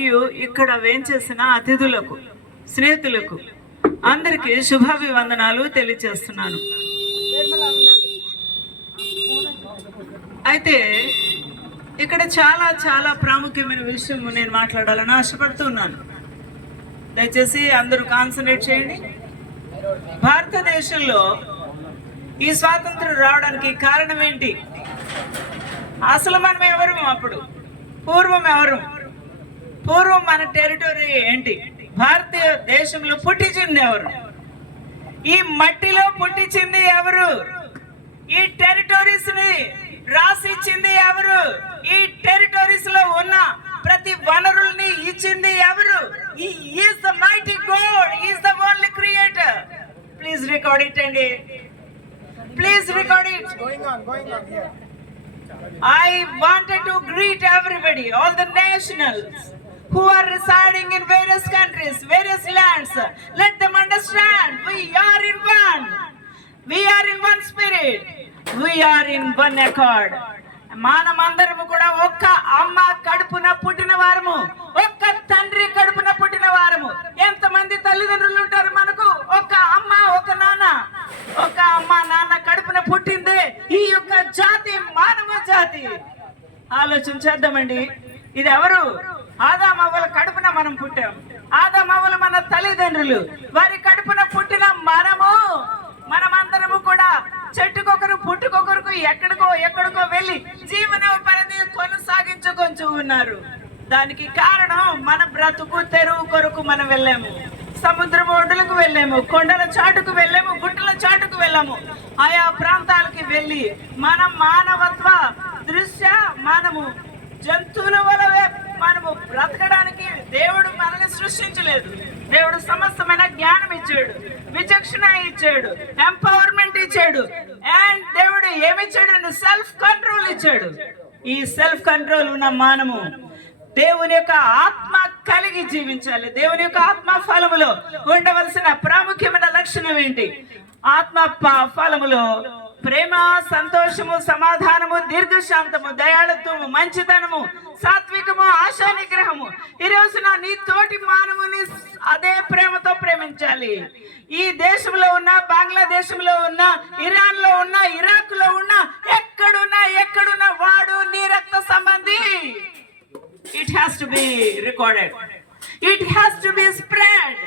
మరియు ఇక్కడ వేంచేసిన అతిథులకు స్నేహితులకు అందరికీ శుభాభివందనాలు తెలియజేస్తున్నాను. అయితే ఇక్కడ చాలా చాలా ప్రాముఖ్యమైన విషయం నేను మాట్లాడాలని ఆశపడుతున్నాను. దయచేసి అందరూ కాన్సన్ట్రేట్ చేయండి. భారతదేశంలో ఈ స్వాతంత్రం రావడానికి కారణం ఏంటి? అసలు మనం ఎవరు అప్పుడు? పూర్వం ఎవరు? పూర్వం మన టెరిటరీ ఏంటి? భారతీయ దేశంలో పుట్టించింది ఎవరు? ఈ మట్టిలో పుట్టించింది ఎవరు? ఈ టెరిటరీస్ని రాసిచ్చింది ఎవరు? ఈ టెరిటరీస్లో ఉన్న ప్రతి వనరుల్ని ఇచ్చింది ఎవరు? Is the mighty god is the only creator please record it అండి. Please record it Going on, going on here. I wanted to who are residing in various countries, various lands. Let them understand we are in one. We are in one spirit. We are in one accord. మనం అందరము కూడా ఒక్క అమ్మ కడుపున పుట్టిన వారము ఒక్క తండ్రి కడుపున పుట్టిన వారము ఎంత మంది తల్లిదండ్రులు ఉంటారు మనకు ఒక అమ్మ ఒక నాన్న ఒక అమ్మ నాన్న కడుపున పుట్టింది ఈ యొక్క జాతి మానవ జాతి ఆలోచన చేద్దామండి ఇది ఎవరు పుట్టాం. ఆదమవులు మన తల్లిదండ్రులు. వారి కడుపున పుట్టిన మనము మనమందరము కూడా చెట్టుకొకరు పుట్టుకొకరుకు ఎక్కడికో ఎక్కడికో వెళ్ళి జీవనోపాధిని కొనసాగించుకొంచు ఉన్నారు. దానికి కారణం మన బ్రతుకు తెరువు కొరకు మనం వెళ్ళాము. సముద్రం ఒడ్డులకు వెళ్ళాము కొండల చాటుకు వెళ్ళాము గుట్టల చాటుకు వెళ్ళాము. ఆయా ప్రాంతాలకి వెళ్ళి మన మానవత్వ దృశ్య మనము జంతువుల వలవే మనము బ్రతకడానికి దేవుడు మనల్ని సృష్టించలేదు. దేవుడు సమస్తమైన జ్ఞానం ఇచ్చాడు. విచక్షణ ఇచ్చాడు. ఎంపవర్మెంట్ ఇచ్చాడు. అండ్ దేవుడు ఏమిచ్చాడు సెల్ఫ్ కంట్రోల్ ఇచ్చాడు. ఈ సెల్ఫ్ కంట్రోల్ ఉన్న మానము దేవుని యొక్క ఆత్మ కలిగి జీవించాలి. దేవుని యొక్క ఆత్మ ఫలములో ఉండవలసిన ప్రాముఖ్యమైన లక్షణం ఏంటి? ఆత్మ ప- ఫలములో ప్రేమ సంతోషము సమాధానము దీర్ఘశాంతము దయాళత్వము మంచితనము సాత్వికము ఆశా నిగ్రహము. ఈ రోజున నీ తోటి మానవుని అదే ప్రేమతో ప్రేమించాలి. ఈ దేశంలో ఉన్న బంగ్లాదేశంలో ఉన్న ఇరాన్లో ఉన్న ఇరాక్లో ఉన్న ఎక్కడున్నా ఎక్కడున్న వాడు నీ రక్త సంబంధి. It has to be recorded it has to be spread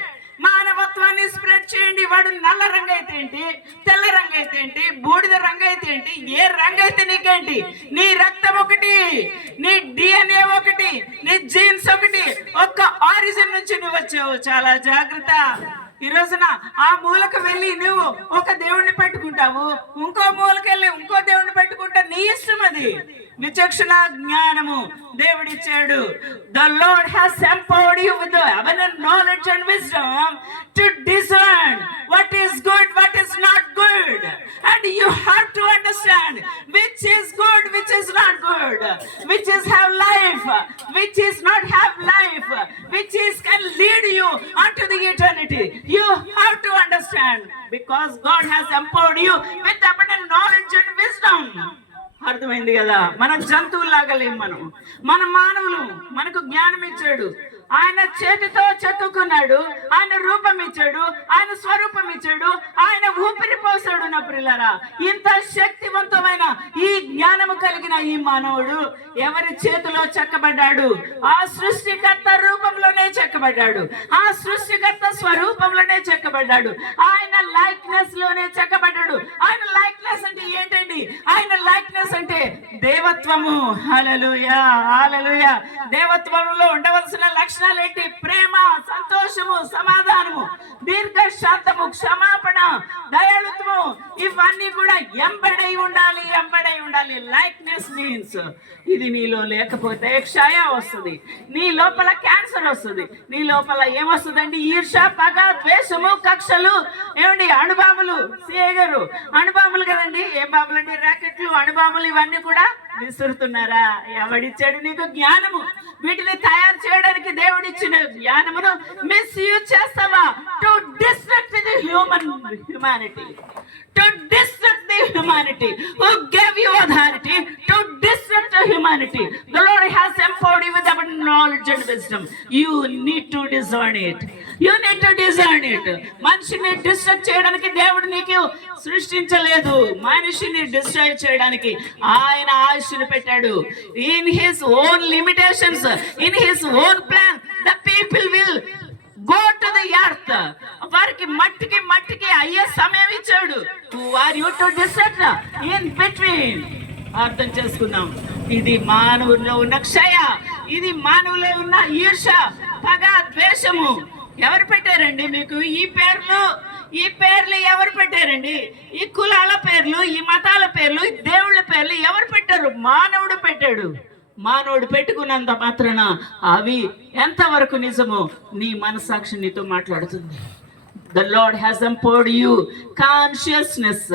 మానవత్వాన్ని స్ప్రెడ్ చేయండి వాడు నల్ల రంగు అయితే ఏంటి? తెల్ల రంగు అయితే ఏంటి? బూడిద రంగు అయితే ఏంటి? ఏ రంగు అయితే నీకేంటి? నీ రక్తం ఒకటి నీ డిఎన్ఏ ఒకటి నీ జీన్స్ ఒకటి. ఒక్క ఆరిజిన్ నుంచి నువ్వు వచ్చావు. చాలా జాగ్రత్త. ఈ రోజున ఆ మూలకు వెళ్ళి నువ్వు ఒక దేవుణ్ణి పెట్టుకుంటావు. ఇంకో మూలకి వెళ్ళి ఇంకో దేవుణ్ణి పెట్టుకుంటా నీ ఇష్టం అది. విచక్షణ జ్ఞానము దేవుడిచ్చాడు. The Lord has empowered you with even knowledge and wisdom to discern what is good what is not good and you have to understand which is good which is not good which is have life which is not have life which is can lead you unto the eternity you have to understand because god has empowered you with abundant knowledge and wisdom అర్థమైంది కదా మనం జంతువులాగా లేం మనం మన మానవులు మనకు జ్ఞానం ఇచ్చాడు ఆయన చేతితో చెక్కుకున్నాడు ఆయన రూపం ఇచ్చాడు ఆయన స్వరూపం ఇచ్చాడు ఆయన ఊపిరి నా పిల్లరా ఇంత శక్తివంతమైన ఈ జ్ఞానము కలిగిన ఈ మానవుడు ఎవరి చేతిలో చెక్కబడ్డాడు? ఆ సృష్టికర్త రూపంలోనే చెక్కబడ్డాడు. ఆ సృష్టికర్త స్వరూపంలోనే చెక్కబడ్డాడు. ఆయన లైక్నెస్లోనే చెక్కబడ్డాడు. ఆయన లైక్నెస్ అంటే ఏంటండి? ఆయన లైక్నెస్ అంటే దేవత్వము. హల్లెలూయా హల్లెలూయా. దేవత్వంలో ఉండవలసిన లక్షణాలు ఏంటి? ప్రేమ సంతోషము సమాధానము దీర్ఘశాంతము క్షమాపణ దయాళుత్వం ఇవన్నీ కూడా ఎంబడై ఉండాలి ఎంబడై ఉండాలి. లైక్నెస్ మీన్స్ ఇది నీలో లేకపోతే క్షయ వస్తుంది. నీ లోపల క్యాన్సర్ వస్తుంది. నీ లోపల ఏమొస్తుందండి ఈర్ష పగ ద్వేషము కక్షలు. ఏమండి? అణుబాములు సిఏ గారు అణుబాములు కదండి. ఏం బాములు అండి? రాకెట్లు అణుబాములు ఇవన్నీ కూడా విసురుతున్నారా? ఎవడిచ్చాడు నీకు జ్ఞానము? వీటిని తయారు చేయడానికి దేవుడిచ్చిన జ్ఞానమును మిస్యూజ్ చేస్తావా? To destruct the human humanity to destruct the humanity who gave you authority humanity. The Lord has empowered you with you knowledge and wisdom. And need you discern to discern it you need to discern it మనిషిని disturb చేయడానికి దేవుడు నీకు సృష్టించలేదు. మనిషిని destroy చేయడానికి ఆయన ఆయుష్ని పెట్టాడు. In his own limitations in his own plan the people will go to the earth వారికి మట్టికి మట్టికి అయ్యే సమయం ఇచ్చాడు. Are you to decide in between అర్థం చేసుకుందాం. ఇది మానవుల్లో ఉన్న క్షయ ఇది మానవులో ఉన్న ఈర్ష పగ ద్వేషము. ఎవరు పెట్టారండి మీకు ఈ పేర్లు? ఈ పేర్లు ఎవరు పెట్టారండి? ఈ కులాల పేర్లు ఈ మతాల పేర్లు ఈ దేవుళ్ళ పేర్లు ఎవరు పెట్టారు? మానవుడు పెట్టాడు. మానవుడు పెట్టుకున్నంత మాత్రాన అవి ఎంతవరకు నిజమో నీ మనసాక్షి నీతో మాట్లాడుతుంది. The Lord has empowered you consciousness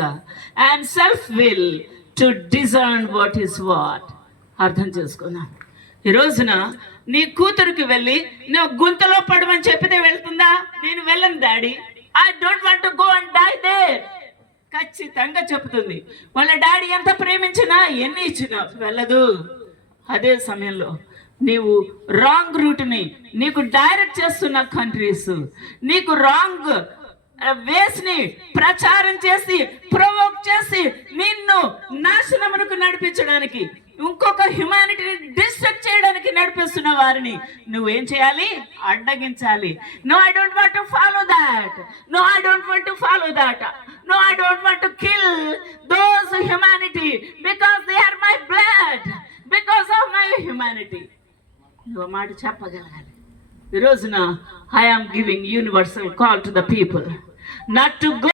and self will to discern what is what అర్థం చేసుకున్నాను ఈ రోజున నీ కూతురికి వెళ్ళి నువ్వు గుంతలో పడమని చెప్పితే వెళ్తుందా? నేను వెళ్ళను daddy. I don't want to go and die there ఖచ్చితంగా చెప్తుంది. వాళ్ళ డాడీ ఎంత ప్రేమించినా ఎన్ని ఇచ్చినా వెళ్ళదు. అదే సమయంలో నీవు రాంగ్ రూట్ని నీకు డైరెక్ట్ చేస్తున్న కంట్రీస్ నీకు రాంగ్ వేస్ని uh, ప్రచారం చేసి ప్రొవోక్ చేసి నిన్ను నాశనమునకు నడిపించడానికి ఇంకొక హ్యుమానిటీని డిస్ట్రక్ట్ చేయడానికి నడిపిస్తున్న వారిని నువ్వేం చేయాలి? అడ్డగించాలి. No I don't want to follow that no I don't want to follow that no I don't want to kill those humanity because they are my blood because of my humanity నువ్వు మాట చెప్పగలగాలి. ఈ రోజున I am giving universal call to the people not to go